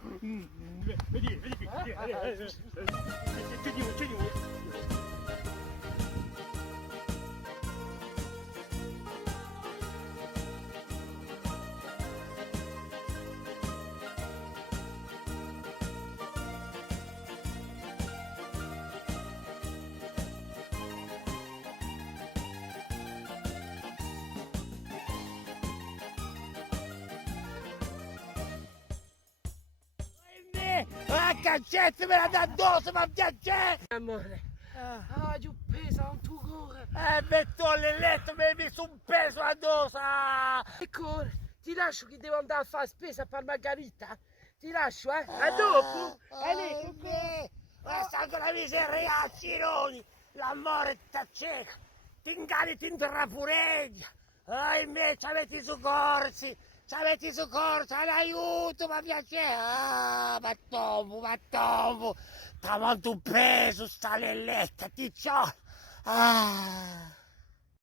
Vedi, vedi qui. Tieni. Ah, cacete, me la dà addosso, ma piacere! Amore, io peso un tuo cuore. Metto nel letto, mi hai messo un peso addosso! Ecco, ti lascio che devo andare a fare spesa per Margherita. Ti lascio, eh? A dopo. Ma sta con la miseria, Cironi! L'amore t'acceca, ti ingali, ti intrafureggia! Invece avete i soccorsi! L'aiuto, ma piacere! Ma tomo! T'amonto un peso, sta nel letto, ti ciò!